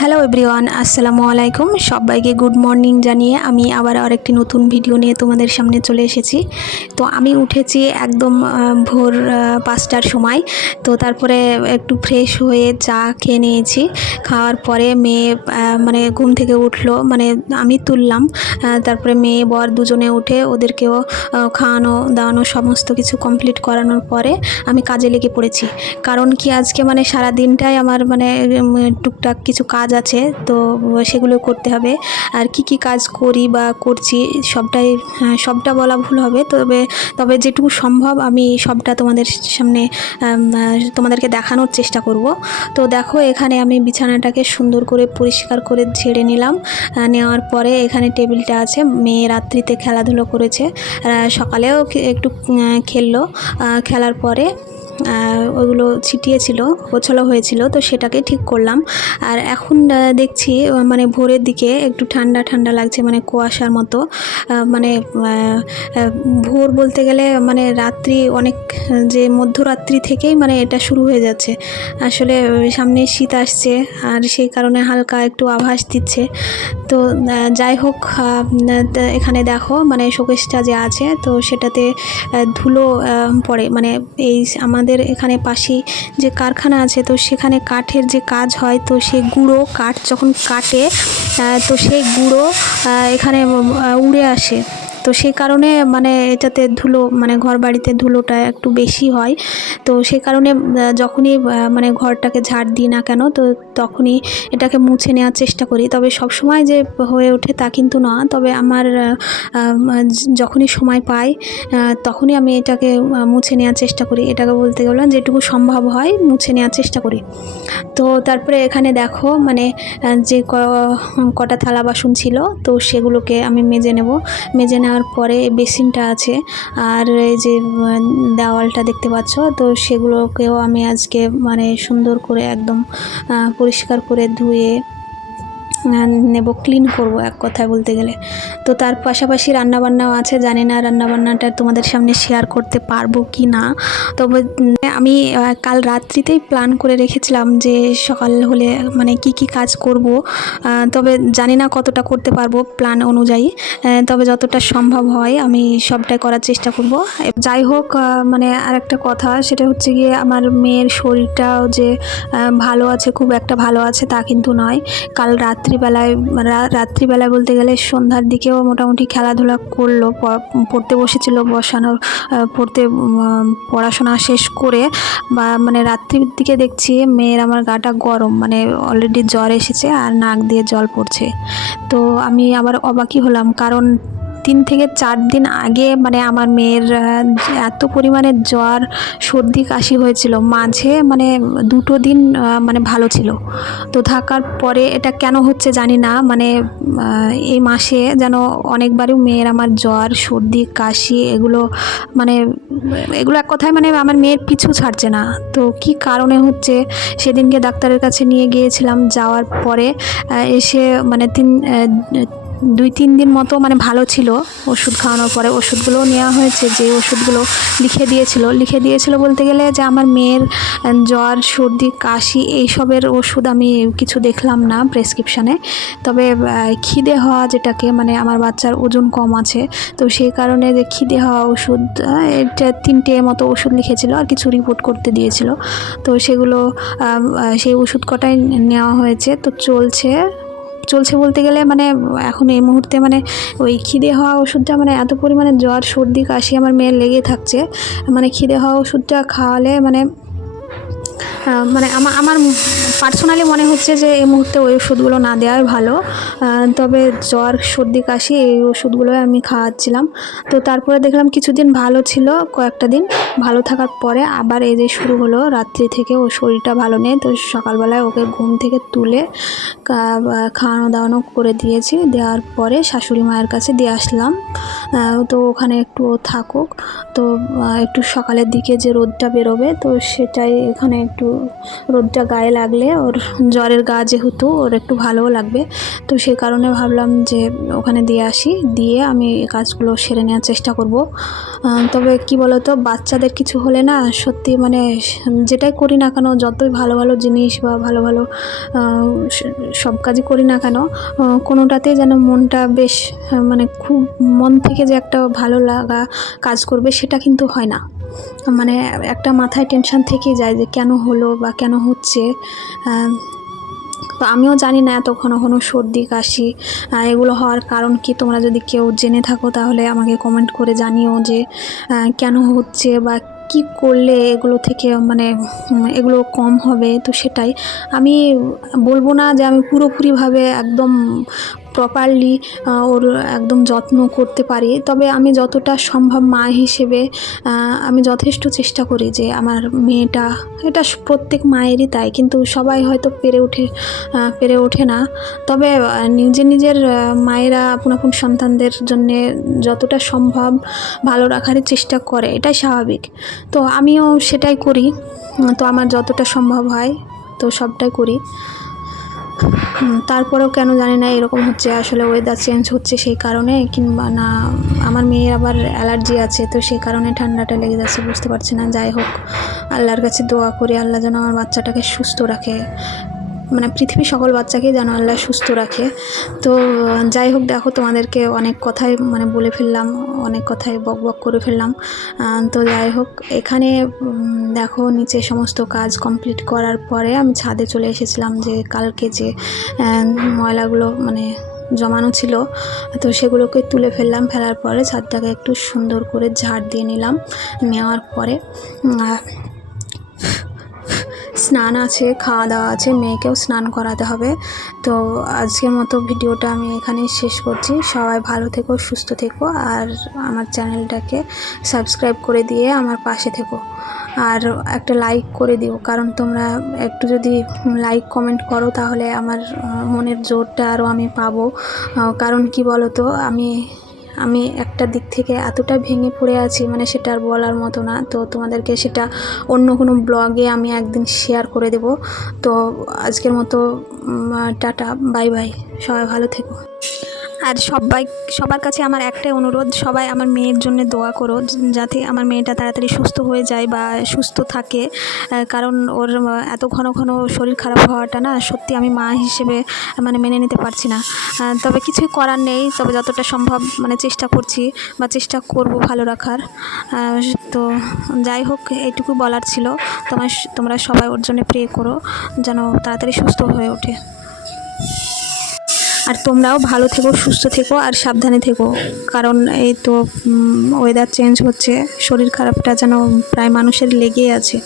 Hello everyone আসসালামু আলাইকুম সবাইকে গুড মর্নিং জানিয়ে আমি আবার আরেকটি নতুন ভিডিও নিয়ে তোমাদের সামনে চলে এসেছি। তো আমি উঠেছি একদম ভোর পাঁচটার সময়। তো তারপরে একটু ফ্রেশ হয়ে চা খেয়ে নিয়েছি। খাওয়ার পরে মেয়ে মানে ঘুম থেকে উঠল মানে আমি তুললাম। তারপরে মেয়ে, বর দুজনে উঠে ওদেরকেও খাওয়ানো, দাওয়ানো সমস্ত কিছু কমপ্লিট করানোর পরে আমি কাজে লেগে পড়েছি। কারণ কি আজকে মানে সারা দিনটাই আমার মানে টুকটাক কিছু কাজ আছে তো সেগুলো করতে হবে। আর কি কি কাজ করি বা করছি সবটাই হ্যাঁ, সবটা বলা ভুল হবে। তবে তবে যেটুকু সম্ভব আমি সবটা তোমাদের সামনে তোমাদেরকে দেখানোর চেষ্টা করব। তো দেখো এখানে আমি বিছানাটাকে সুন্দর করে পরিষ্কার করে ঝেড়ে নিলাম। নেওয়ার পরে এখানে টেবিলটা আছে। মেয়ে রাত্রিতে খেলাধুলো করেছে। সকালেও একটু খেললো। খেলার পরে ওগুলো ছিটিয়েছিল গোছালো হয়েছিল তো সেটাকে ঠিক করলাম। আর এখন দেখছি মানে ভোরের দিকে একটু ঠান্ডা ঠান্ডা লাগছে মানে কুয়াশার মতো। মানে ভোর বলতে গেলে মানে রাত্রি অনেক, যে মধ্যরাত্রি থেকেই মানে এটা শুরু হয়ে যাচ্ছে। আসলে সামনে শীত আসছে, আর সেই কারণে হালকা একটু আভাস দিচ্ছে। তো যাই হোক এখানে দেখো মানে শোকেসটা যে আছে, তো সেটাতে ধুলো পড়ে। মানে এই আমাদের এখানে পাশেই যে কারখানা আছে, তো সেখানে কাঠের যে কাজ হয়, তো সেই গুঁড়ো কাঠ যখন কাটে তো সেই গুঁড়ো এখানে উড়ে আসে। তো সে কারণে মানে এটাতে ধুলো মানে ঘর বাড়িতে ধুলোটা একটু বেশি হয়। তো সে কারণে যখনই মানে ঘরটাকে ঝাড় দিই না কেন, তো তখনই এটাকে মুছে নেওয়ার চেষ্টা করি। তবে সব সময় যে হয়ে ওঠে তা কিন্তু না। তবে আমার যখনই সময় পাই তখনই আমি এটাকে মুছে নেওয়ার চেষ্টা করি। এটাকে বলতে গেলে যেটুকু সম্ভব হয়, মুছে নেওয়ার চেষ্টা করি। তো তারপরে এখানে দেখো মানে যে কটা থালা বাসন ছিল, তো সেগুলোকে আমি মেজে নেব। মেজে নেওয়ার পরে বেসিনটা আছে। আর এই যে দেওয়ালটা দেখতে পাচ্ছ? তো সেগুলোকেও আমি আজকে মানে সুন্দর করে একদম পরিষ্কার করে ধুয়ে নেব ক্লিন করব এক কথায় বলতে গেলে। তো তার পাশাপাশি রান্নাবান্নাও আছে, জানি না রান্নাবান্নাটা তোমাদের সামনে শেয়ার করতে পারব কি না। তবে আমি কাল রাত্রিতেই প্ল্যান করে রেখেছিলাম যে সকাল হলে মানে কি কি কাজ করব। তবে জানি না কতটা করতে পারব প্ল্যান অনুযায়ী। তবে যতটা সম্ভব হয় আমি সবটাই করার চেষ্টা করব। যাই হোক মানে আর একটা কথা, সেটা হচ্ছে গিয়ে আমার মেয়ের শরীরটাও যে ভালো আছে, খুব একটা ভালো আছে তা কিন্তু নয়। কাল রাত্রিবেলায় রাত্রিবেলায় বলতে গেলে সন্ধ্যার দিকেও মোটামুটি খেলাধুলা করল পড়তে বসেছিল, বসানোর পড়তে পড়াশোনা শেষ করে বা মানে রাত্রির দিকে দেখছি মেয়ের আমার গাটা গরম মানে অলরেডি জ্বর এসেছে আর নাক দিয়ে জল পড়ছে। তো আমি আবার অবাকি হলাম কারণ তিন থেকে চার দিন আগে মানে আমার মেয়ের এত পরিমাণে জ্বর, সর্দি, কাশি হয়েছিল। মাঝে মানে দুটো দিন মানে ভালো ছিল। তো থাকার পরে এটা কেন হচ্ছে জানি না মানে এই মাসে যেন অনেকবারই মেয়ের আমার জ্বর, সর্দি, কাশি এগুলো মানে এগুলো এক কথায় মানে আমার মেয়ের পিছু ছাড়ছে না। তো কি কারণে হচ্ছে? সেদিনকে ডাক্তারের কাছে নিয়ে গিয়েছিলাম। যাওয়ার পরে এসে মানে তিন দুই তিন দিন মতো মানে ভালো ছিল ওষুধ খাওয়ানোর পরে। ওষুধগুলোও নেওয়া হয়েছে, যে ওষুধগুলো লিখে দিয়েছিল। লিখে দিয়েছিল বলতে গেলে যে আমার মেয়ের জ্বর, সর্দি, কাশি এইসবের ওষুধ আমি কিছু দেখলাম না প্রেসক্রিপশানে। তবে খিদে হওয়া যেটাকে মানে আমার বাচ্চার ওজন কম আছে, তো সেই কারণে যে খিদে হওয়া ওষুধ এটা তিনটে মতো ওষুধ লিখেছিল আর কিছু রিপোর্ট করতে দিয়েছিল। তো সেগুলো সেই ওষুধ কটাই নেওয়া হয়েছে, তো চলছে চলছে বলতে গেলে মানে এখন এই মুহূর্তে মানে ওই খিদে হওয়া ওষুধটা মানে এত পরিমাণে জ্বর, সর্দি, কাশি আমার মেয়ের লেগে থাকছে। মানে খিদে হওয়া ওষুধটা খাওয়ালে মানে মানে আমার আমার পার্সোনালি মনে হচ্ছে যে এই মুহূর্তে ওই ওষুধগুলো না দেওয়াই ভালো। তবে জ্বর, সর্দি, কাশি, এই ওষুধগুলোই আমি খাওয়াচ্ছিলাম। তো তারপরে দেখলাম কিছুদিন ভালো ছিল, কয়েকটা দিন ভালো থাকার পরে আবার এই যে শুরু হলো, রাত্রি থেকে ও শরীরটা ভালো নেই, তো সকালবেলায় ওকে ঘুম থেকে তুলে খাওয়ানো দাওয়ানো করে দিয়েছি। দেওয়ার পরে শাশুড়ি মায়ের কাছে দিয়ে আসলাম। তো ওখানে একটু থাকুক। তো একটু সকালের দিকে যে রোদটা বেরোবে, তো সেটাই এখানে একটু রোদটা গায়ে লাগলে ওর জ্বরের গা যেহেতু, ওর একটু ভালোও লাগবে। তো সে কারণে ভাবলাম যে ওখানে দিয়ে আসি, দিয়ে আমি কাজগুলো সেরে নেওয়ার চেষ্টা করব। তবে কি বলতো, বাচ্চাদের কিছু হলে না সত্যি মানে যেটাই করি না কেন, যতই ভালো ভালো জিনিস বা ভালো ভালো সব কাজই করি না কেন কোনোটাতেই যেন মনটা বেশ মানে খুব মন থেকে যে একটা ভালো লাগা কাজ করবে সেটা কিন্তু হয় না। মানে একটা মাথায় টেনশন থেকেই যায় যে কেন হলো বা কেন হচ্ছে। তো আমিও জানি না এত ঘন ঘন সর্দি, কাশি এগুলো হওয়ার কারণ কি? তোমরা যদি কেউ জেনে থাকো তাহলে আমাকে কমেন্ট করে জানিও যে কেন হচ্ছে বা কি করলে এগুলো থেকে মানে এগুলো কম হবে? তো সেটাই। আমি বলব না যে আমি পুরোপুরিভাবে একদম প্রপারলি ওর একদম যত্ন করতে পারি। তবে আমি যতটা সম্ভব মা হিসেবে আমি যথেষ্ট চেষ্টা করি যে আমার মেয়েটা এটা প্রত্যেক মায়েরই তাই কিন্তু সবাই হয়তো পেরে ওঠে পেরে ওঠে না। তবে আহ, নিজের মায়েরা আপন আপন সন্তানদের জন্যে যতটা সম্ভব ভালো রাখারই চেষ্টা করে এটাই স্বাভাবিক। তো আমিও সেটাই করি। তো আমার যতটা সম্ভব হয় তো সবটাই করি। তারপরেও কেন জানি না এরকম হচ্ছে, আসলে ওয়েদার চেঞ্জ হচ্ছে সেই কারণে, কিংবা না, আমার মেয়ের আবার অ্যালার্জি আছে, তো সেই কারণে ঠান্ডাটা লেগে যাচ্ছে, বুঝতে পারছি না। যাই হোক, আল্লাহর কাছে দোয়া করি, আল্লাহ যেন আমার বাচ্চাটাকে সুস্থ রাখে। মানে পৃথিবীর সকল বাচ্চাকেই যেন আল্লাহ সুস্থ রাখে। তো, যাই হোক, দেখো, তোমাদেরকে অনেক কথাই মানে বলে ফেললাম, অনেক কথাই বক বক করে ফেললাম। তো যাই হোক, এখানে দেখো, নিচে সমস্ত কাজ কমপ্লিট করার পরে আমি ছাদে চলে এসেছিলাম যে কালকে যে ময়লাগুলো মানে জমানো ছিল, তো সেগুলোকে তুলে ফেললাম। ফেলার পরে ছাদটাকে একটু সুন্দর করে ঝাড় দিয়ে নিলাম, নেওয়ার পরে স্নান আছে, খাওয়া দাওয়া আছে, মেয়েকেও স্নান করাতে হবে। তো আজকের মতো ভিডিওটা আমি এখানেই শেষ করছি। সবাই ভালো থেকো, সুস্থ থেকো, আর আমার চ্যানেলটাকে সাবস্ক্রাইব করে দিয়ে আমার পাশে থেকো। আর একটা লাইক করে দিও, কারণ তোমরা একটু যদি লাইক কমেন্ট করো তাহলে আমার মনের জোরটা আরও আমি পাবো। কারণ কি বলো তো আমি আমি একটা দিক থেকে এতটা ভেঙে পড়ে আছি মানে সেটা আর বলার মতো না। তো তোমাদেরকে সেটা অন্য কোনো ব্লগে আমি একদিন শেয়ার করে দেব। তো আজকের মতো টাটা বাই বাই সবাই ভালো থেকো। আর সবাই, সবার কাছে আমার একটাই অনুরোধ, সবাই আমার মেয়ের জন্য দোয়া করো, যাতে আমার মেয়েটা তাড়াতাড়ি সুস্থ হয়ে যায় বা সুস্থ থাকে। কারণ ওর এত ঘন ঘন শরীর খারাপ হওয়াটা না সত্যি আমি মা হিসেবে মানে মেনে নিতে পারছি না। তবে কিছুই করার নেই, তবে যতটা সম্ভব মানে চেষ্টা করছি বা চেষ্টা করব ভালো রাখার। তো যাই হোক, এইটুকু বলার ছিল। তোমার, তোমরা সবাই ওর জন্য প্রে করো, যেন তাড়াতাড়ি সুস্থ হয়ে ওঠে। আর তোমরাও ভালো থেকো, সুস্থ থেকো আর সাবধানে থেকো। কারণ এই তো ওয়েদার চেঞ্জ হচ্ছে, শরীর খারাপটা যেন প্রায় মানুষের লেগেই আছে।